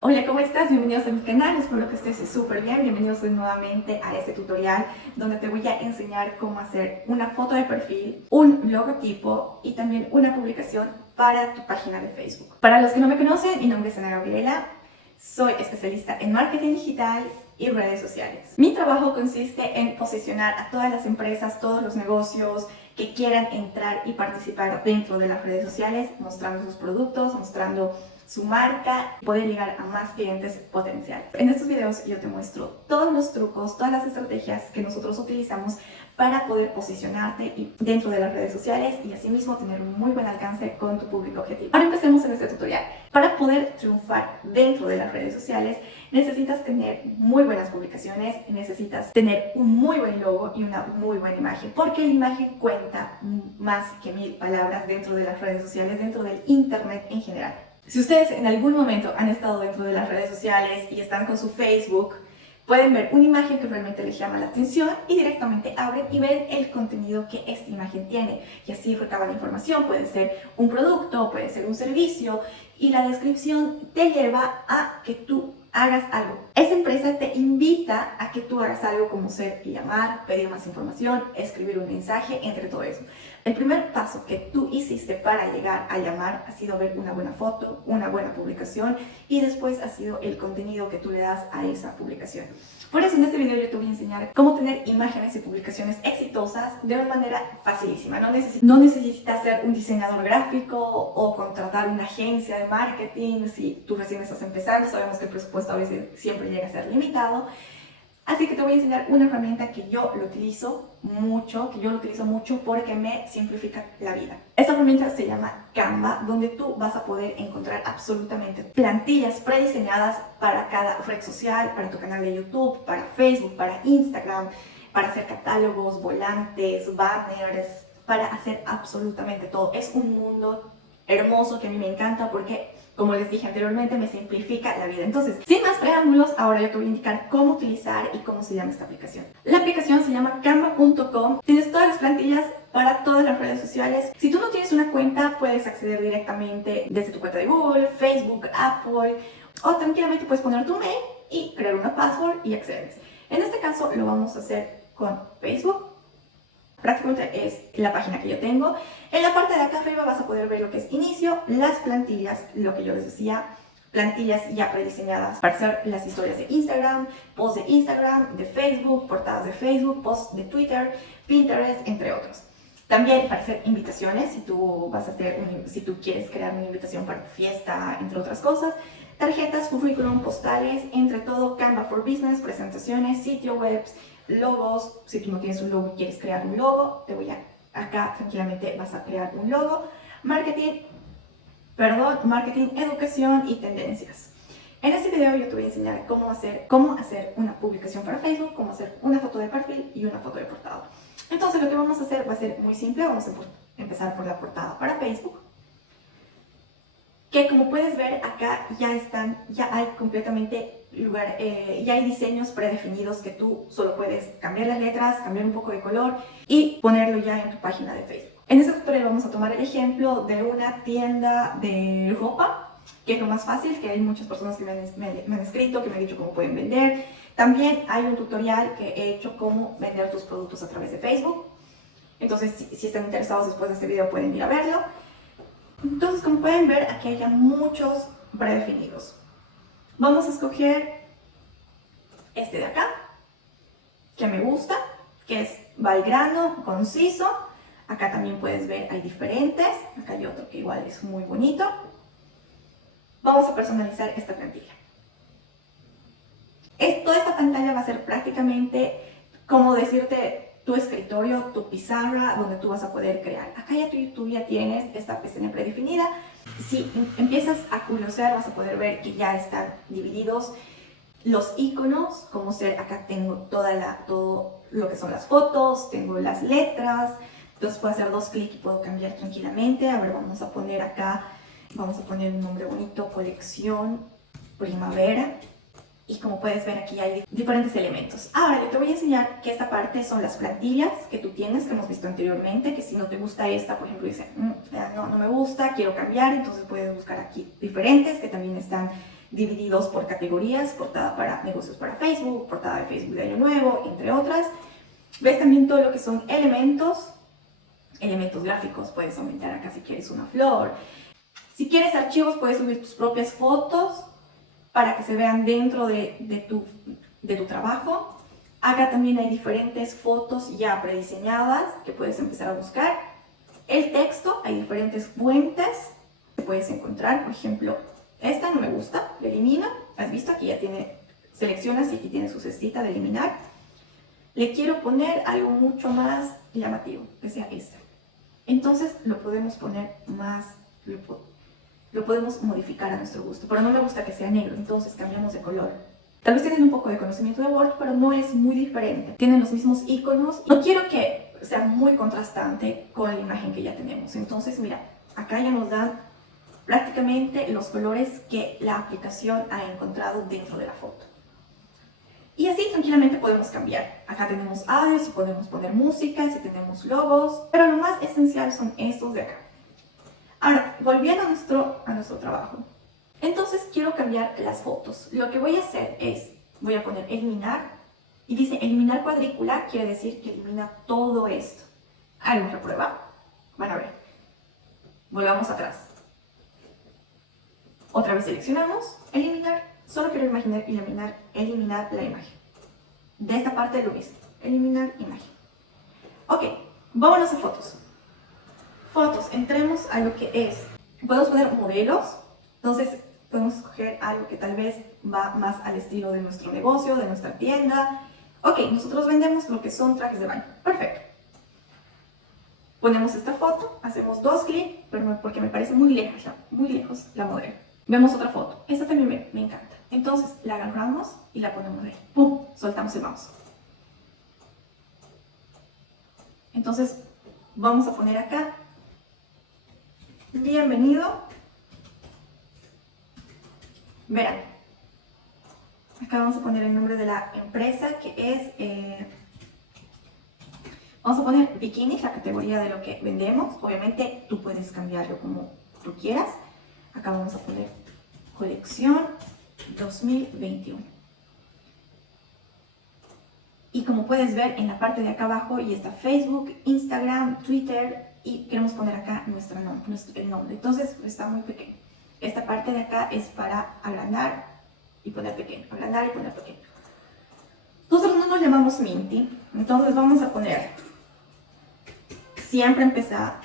Hola, ¿cómo estás? Bienvenidos a mi canal, espero que estés súper bien. Bienvenidos nuevamente a este tutorial donde te voy a enseñar cómo hacer una foto de perfil, un logotipo y también una publicación para tu página de Facebook. Para los que no me conocen, mi nombre es Ana Gabriela, soy especialista en marketing digital y redes sociales. Mi trabajo consiste en posicionar a todas las empresas, todos los negocios que quieran entrar y participar dentro de las redes sociales, mostrando sus productos, mostrando su marca, poder llegar a más clientes potenciales. En estos videos yo te muestro todos los trucos, todas las estrategias que nosotros utilizamos para poder posicionarte dentro de las redes sociales y asimismo tener un muy buen alcance con tu público objetivo. Ahora empecemos en este tutorial. Para poder triunfar dentro de las redes sociales necesitas tener muy buenas publicaciones, necesitas tener un muy buen logo y una muy buena imagen, porque la imagen cuenta más que 1000 palabras dentro de las redes sociales, dentro del internet en general. Si ustedes en algún momento han estado dentro de las redes sociales y están con su Facebook, pueden ver una imagen que realmente les llama la atención y directamente abren y ven el contenido que esta imagen tiene. Y así recaban información, puede ser un producto, puede ser un servicio, y la descripción te lleva a que tú hagas algo. Esa empresa te invita a que tú hagas algo como ser llamar, pedir más información, escribir un mensaje, entre todo eso. El primer paso que tú hiciste para llegar a llamar ha sido ver una buena foto, una buena publicación y después ha sido el contenido que tú le das a esa publicación. Por eso en este video yo te voy a enseñar cómo tener imágenes y publicaciones exitosas de una manera facilísima. No necesitas ser un diseñador gráfico o contratar una agencia de marketing si tú recién estás empezando. Sabemos que el presupuesto a veces siempre llega a ser limitado. Así que te voy a enseñar una herramienta que yo lo utilizo mucho porque me simplifica la vida. Esta herramienta se llama Canva, donde tú vas a poder encontrar absolutamente plantillas prediseñadas para cada red social, para tu canal de YouTube, para Facebook, para Instagram, para hacer catálogos, volantes, banners, para hacer absolutamente todo. Es un mundo hermoso que a mí me encanta porque, como les dije anteriormente, me simplifica la vida. Entonces, sin más preámbulos, ahora yo te voy a indicar cómo utilizar y cómo se llama esta aplicación. La aplicación se llama canva.com. Tienes todas las plantillas para todas las redes sociales. Si tú no tienes una cuenta, puedes acceder directamente desde tu cuenta de Google, Facebook, Apple, o tranquilamente puedes poner tu mail y crear una password y accedes. En este caso lo vamos a hacer con Facebook. Prácticamente es la página que yo tengo. En la parte de acá arriba vas a poder ver lo que es inicio, las plantillas, lo que yo les decía, plantillas ya prediseñadas para hacer las historias de Instagram, posts de Instagram, de Facebook, portadas de Facebook, posts de Twitter, Pinterest, entre otros. También para hacer invitaciones, si tú quieres crear una invitación para tu fiesta, entre otras cosas. Tarjetas, currículum, postales, entre todo, Canva for Business, presentaciones, sitio web, logos. Si tú no tienes un logo y quieres crear un logo, acá tranquilamente vas a crear un logo. Marketing, educación y tendencias. En este video yo te voy a enseñar cómo hacer una publicación para Facebook, cómo hacer una foto de perfil y una foto de portada. Entonces lo que vamos a hacer va a ser muy simple. Vamos a empezar por la portada para Facebook, que como puedes ver acá ya hay completamente ya hay diseños predefinidos que tú solo puedes cambiar las letras, cambiar un poco de color y ponerlo ya en tu página de Facebook. En este tutorial vamos a tomar el ejemplo de una tienda de ropa, que es lo más fácil, que hay muchas personas que me han escrito, que me han dicho cómo pueden vender. También hay un tutorial que he hecho cómo vender tus productos a través de Facebook. Entonces, si están interesados después de este video pueden ir a verlo. Entonces, como pueden ver, aquí hay ya muchos predefinidos. Vamos a escoger este de acá, que me gusta, que va al grano, conciso. Acá también puedes ver, hay diferentes. Acá hay otro que igual es muy bonito. Vamos a personalizar esta plantilla. Toda esta pantalla va a ser prácticamente como decirte tu escritorio, tu pizarra, donde tú vas a poder crear. Acá tú ya tienes esta pestaña predefinida. Si empiezas a curiosear, vas a poder ver que ya están divididos los iconos, como ser, acá tengo todo lo que son las fotos, tengo las letras. Entonces puedo hacer 2 clics y puedo cambiar tranquilamente. A ver, vamos a poner acá, vamos a poner un nombre bonito, colección primavera. Y como puedes ver, aquí hay diferentes elementos. Ahora yo te voy a enseñar que esta parte son las plantillas que tú tienes, que hemos visto anteriormente, que si no te gusta esta, por ejemplo, dice, no me gusta, quiero cambiar, entonces puedes buscar aquí diferentes que también están divididos por categorías, portada para negocios para Facebook, portada de Facebook de Año Nuevo, entre otras. Ves también todo lo que son elementos gráficos, puedes aumentar acá si quieres una flor. Si quieres archivos, puedes subir tus propias fotos para que se vean dentro de tu trabajo. Acá también hay diferentes fotos ya prediseñadas que puedes empezar a buscar. El texto, hay diferentes fuentes que puedes encontrar. Por ejemplo, esta no me gusta, la elimino. ¿Has visto? Aquí ya tiene, seleccionas y aquí tiene su cestita de eliminar. Le quiero poner algo mucho más llamativo, que sea esta. Entonces lo podemos poner más, lo podemos modificar a nuestro gusto, pero no me gusta que sea negro, entonces cambiamos de color. Tal vez tienen un poco de conocimiento de Word, pero no es muy diferente. Tienen los mismos iconos. No quiero que sea muy contrastante con la imagen que ya tenemos. Entonces, mira, acá ya nos dan prácticamente los colores que la aplicación ha encontrado dentro de la foto. Y así tranquilamente podemos cambiar. Acá tenemos audios y podemos poner música, si tenemos logos, pero lo más esencial son estos de acá. Ahora, volviendo a nuestro trabajo. Entonces quiero cambiar las fotos. Lo que voy a hacer es, voy a poner eliminar, y dice eliminar cuadrícula, quiere decir que elimina todo esto. Hagamos la prueba. Van a ver. Volvamos atrás. Otra vez seleccionamos, eliminar. Solo quiero eliminar la imagen. De esta parte lo mismo, eliminar imagen. Ok, vámonos a fotos. Fotos, entremos a lo que es. Podemos poner modelos, entonces podemos escoger algo que tal vez va más al estilo de nuestro negocio, de nuestra tienda. Ok, nosotros vendemos lo que son trajes de baño. Perfecto. Ponemos esta foto, hacemos dos clics, pero porque me parece muy lejos la modelo. Vemos otra foto. Esta también me encanta. Entonces la agarramos y la ponemos ahí. ¡Pum! Soltamos el mouse. Entonces vamos a poner acá. Bienvenido. Verán. Acá vamos a poner el nombre de la empresa que es... vamos a poner bikinis, la categoría de lo que vendemos. Obviamente tú puedes cambiarlo como tú quieras. Acá vamos a poner colección 2021. Y como puedes ver en la parte de acá abajo ya está Facebook, Instagram, Twitter y queremos poner acá el nombre. Entonces está muy pequeño. Esta parte de acá es para agrandar y poner pequeño, agrandar y poner pequeño. Nosotros no nos llamamos Minty, entonces vamos a poner, siempre empezar,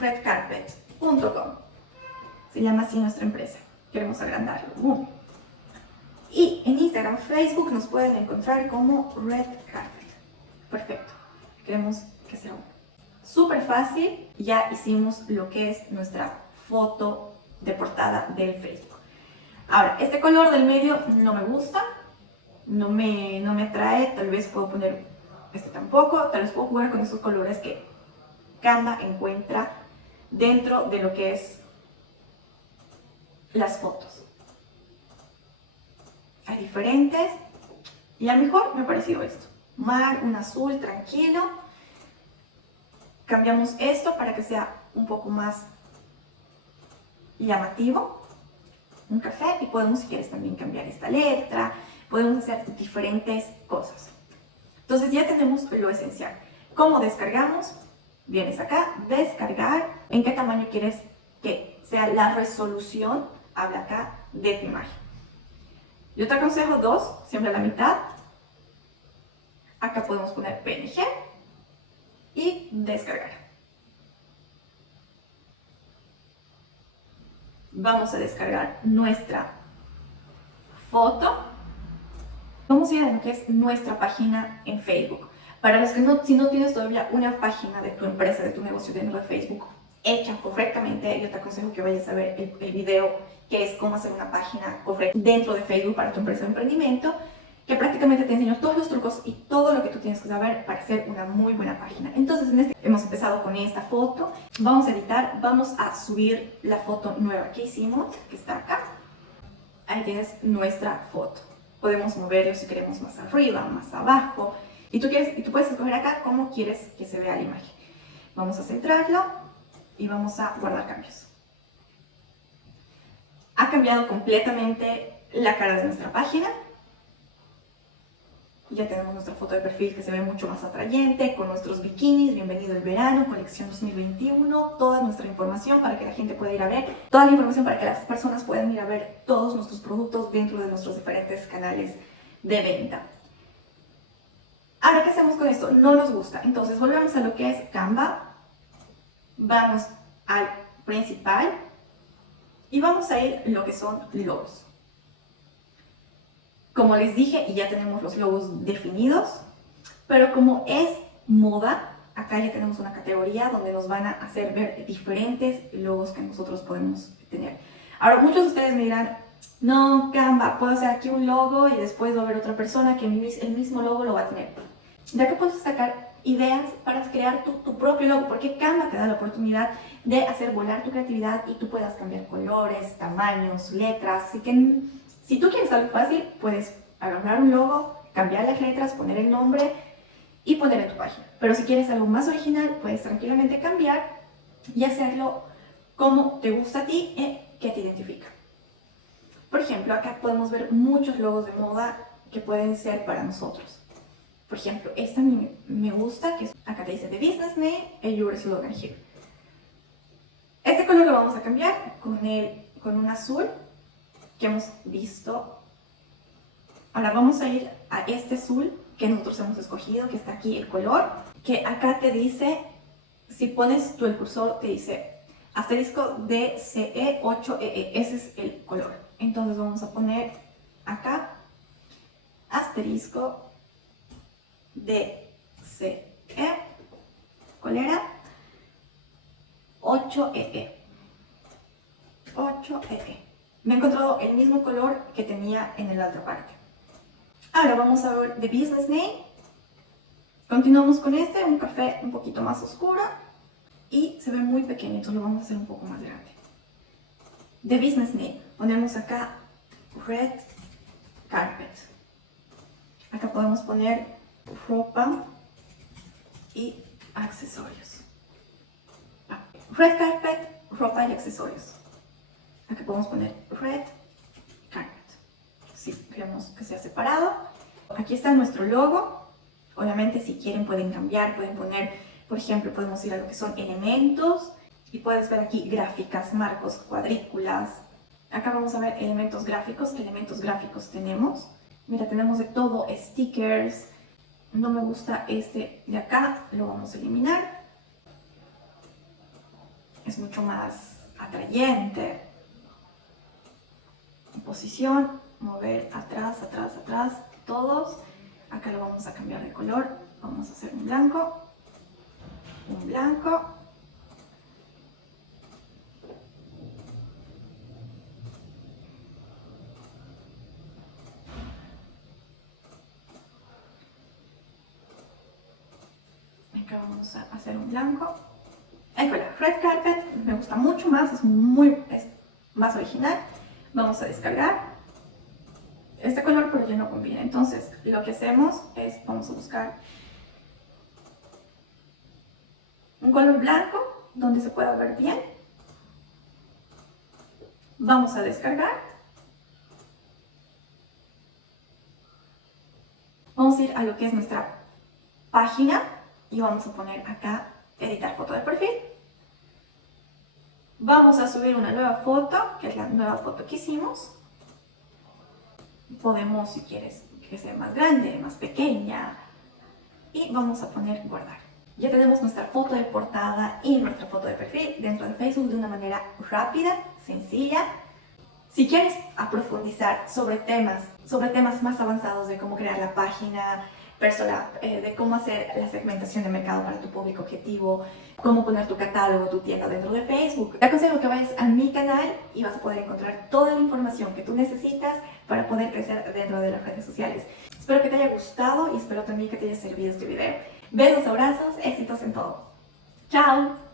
redcarpet.com. Se llama así nuestra empresa. Queremos agrandarlo. Y en Instagram, Facebook nos pueden encontrar como Red Carpet. Perfecto. Queremos que sea uno. Súper fácil. Ya hicimos lo que es nuestra foto de portada del Facebook. Ahora, este color del medio no me gusta. No me atrae. Tal vez puedo poner este tampoco. Tal vez puedo jugar con esos colores que Canva encuentra dentro de lo que es las fotos. Hay diferentes y a mejor me ha parecido esto. Un azul tranquilo. Cambiamos esto para que sea un poco más llamativo. Un café y podemos, si quieres, también cambiar esta letra. Podemos hacer diferentes cosas. Entonces ya tenemos lo esencial. ¿Cómo descargamos? Vienes acá, descargar. ¿En qué tamaño quieres que sea la resolución? Habla acá de tu imagen. Yo te aconsejo 2, siempre a la mitad. Acá podemos poner PNG y descargar. Vamos a descargar nuestra foto. Vamos a ir a lo que es nuestra página en Facebook. Para los que si no tienes todavía una página de tu empresa, de tu negocio dentro de Facebook hecha correctamente, yo te aconsejo que vayas a ver el video que es cómo hacer una página correcta dentro de Facebook para tu empresa de emprendimiento, que prácticamente te enseño todos los trucos y todo lo que tú tienes que saber para hacer una muy buena página. Entonces, hemos empezado con esta foto. Vamos a editar, vamos a subir la foto nueva que hicimos, que está acá. Ahí tienes nuestra foto. Podemos moverlo si queremos más arriba, más abajo. Y tú puedes escoger acá cómo quieres que se vea la imagen. Vamos a centrarlo y vamos a guardar cambios. ha cambiado completamente la cara de nuestra página. Ya tenemos nuestra foto de perfil que se ve mucho más atrayente, con nuestros bikinis, bienvenido el verano, colección 2021, toda nuestra información para que la gente pueda ir a ver, toda la información para que las personas puedan ir a ver todos nuestros productos dentro de nuestros diferentes canales de venta. Ahora, ¿qué hacemos con esto? No nos gusta, entonces volvemos a lo que es Canva, vamos al principal y vamos a ir lo que son logos. Como les dije, ya tenemos los logos definidos, pero como es moda, acá ya tenemos una categoría donde nos van a hacer ver diferentes logos que nosotros podemos tener. Ahora, muchos de ustedes me dirán, no, Canva, puedo hacer aquí un logo y después va a haber otra persona que el mismo logo lo va a tener. Ya que puedes sacar ideas para crear tu propio logo, porque Canva te da la oportunidad de hacer volar tu creatividad y tú puedas cambiar colores, tamaños, letras, así que si tú quieres algo fácil, puedes agarrar un logo, cambiar las letras, poner el nombre y poner en tu página. Pero si quieres algo más original, puedes tranquilamente cambiar y hacerlo como te gusta a ti y que te identifica. Por ejemplo, acá podemos ver muchos logos de moda que pueden ser para nosotros. Por ejemplo, esta me gusta, que es, acá te dice The Business Name and Your Slogan Here. Este color lo vamos a cambiar con un azul que hemos visto. Ahora vamos a ir a este azul que nosotros hemos escogido, que está aquí el color, que acá te dice, si pones tú el cursor, te dice asterisco DCE8EE, ese es el color. Entonces vamos a poner acá asterisco DCE, colera 8EE. 8EE. Me he encontrado el mismo color que tenía en la otra parte. Ahora vamos a ver The Business Name. Continuamos con un café un poquito más oscuro y se ve muy pequeño, entonces lo vamos a hacer un poco más grande. The Business Name. Ponemos acá Red Carpet. Acá podemos poner ropa y accesorios. Red Carpet, ropa y accesorios. Acá podemos poner Red Carpet, si queremos que sea separado. Aquí está nuestro logo. Obviamente si quieren pueden cambiar, pueden poner, por ejemplo, podemos ir a lo que son elementos y puedes ver aquí gráficas, marcos, cuadrículas. Acá vamos a ver elementos gráficos. ¿Qué elementos gráficos tenemos? Mira, tenemos de todo, stickers. No me gusta este de acá, lo vamos a eliminar. Es mucho más atrayente. Posición, mover atrás, atrás, atrás, todos. Acá lo vamos a cambiar de color, vamos a hacer un blanco, un blanco. Acá vamos a hacer un blanco. Écola, Red Carpet, me gusta mucho más, es más original. Vamos a descargar este color, pero ya no combina. Entonces, lo que hacemos es, vamos a buscar un color blanco donde se pueda ver bien. Vamos a descargar. Vamos a ir a lo que es nuestra página y vamos a poner acá editar foto de perfil. Vamos a subir una nueva foto, que es la nueva foto que hicimos. Podemos, si quieres, que sea más grande, más pequeña. Y vamos a poner guardar. Ya tenemos nuestra foto de portada y nuestra foto de perfil dentro de Facebook de una manera rápida, sencilla. Si quieres profundizar sobre temas más avanzados de cómo crear la página personal, de cómo hacer la segmentación de mercado para tu público objetivo, cómo poner tu catálogo, tu tienda dentro de Facebook, te aconsejo que vayas a mi canal y vas a poder encontrar toda la información que tú necesitas para poder crecer dentro de las redes sociales. Espero que te haya gustado y espero también que te haya servido este video. Besos, abrazos, éxitos en todo. ¡Chao!